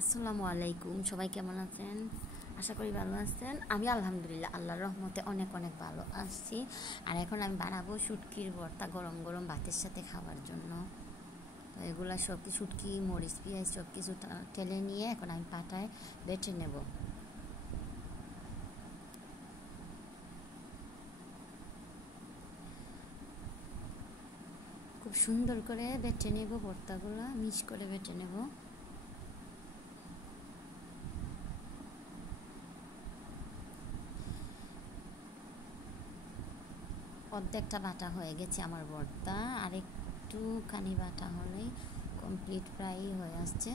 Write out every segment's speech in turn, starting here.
আসসালামু আলাইকুম, সবাই কেমন আছেন? আশা করি ভালো আছেন। আমি আলহামদুলিল্লাহ আল্লাহর রহমতে অনেক অনেক ভালো আছি। আর এখন আমি বানাবো শুটকির ভর্তা গরম গরম ভাতের সাথে খাওয়ার জন্য। তো এগুলা সব কিছু শুটকি, মরিচ, পেঁয়াজ সব কিছু টেলে নিয়ে এখন আমি পাটায় বেটে নেব। খুব সুন্দর করে বেটে নেব, ভর্তাগুলো মিক্স করে বেটে নেব। অর্ধেকটা বাটা হয়ে গেছে আমার ভর্তা, আর একটুখানি বাটা হলেই কমপ্লিট প্রায় হয়ে আসছে।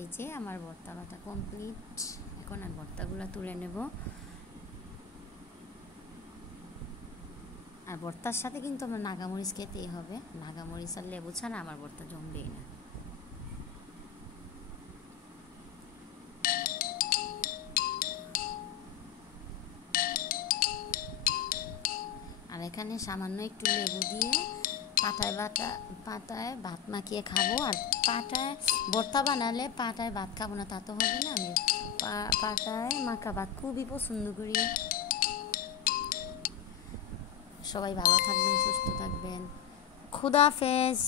এই যে আমার ভর্তা বাটা কমপ্লিট। এখন আমি ভর্তাগুলো তুলে নেব। আর ভর্তার সাথে কিন্তু আমার নাগামরিচ খেতেই হবে। নাগামরিচ আর লেবু ছাড়া আমার ভর্তা জমবেই না। আর এখানে সামান্য একটু লেবু দিয়ে পাটায় ভাত মাখিয়ে খাবো। আর পাটায় ভর্তা বানালে পাটায় ভাত খাবো না তা তো হবে না। আমি পাটায় মাখা ভাত খুবই পছন্দ করি। সবাই ভালো থাকবেন, সুস্থ থাকবেন। খুদা হাফেজ।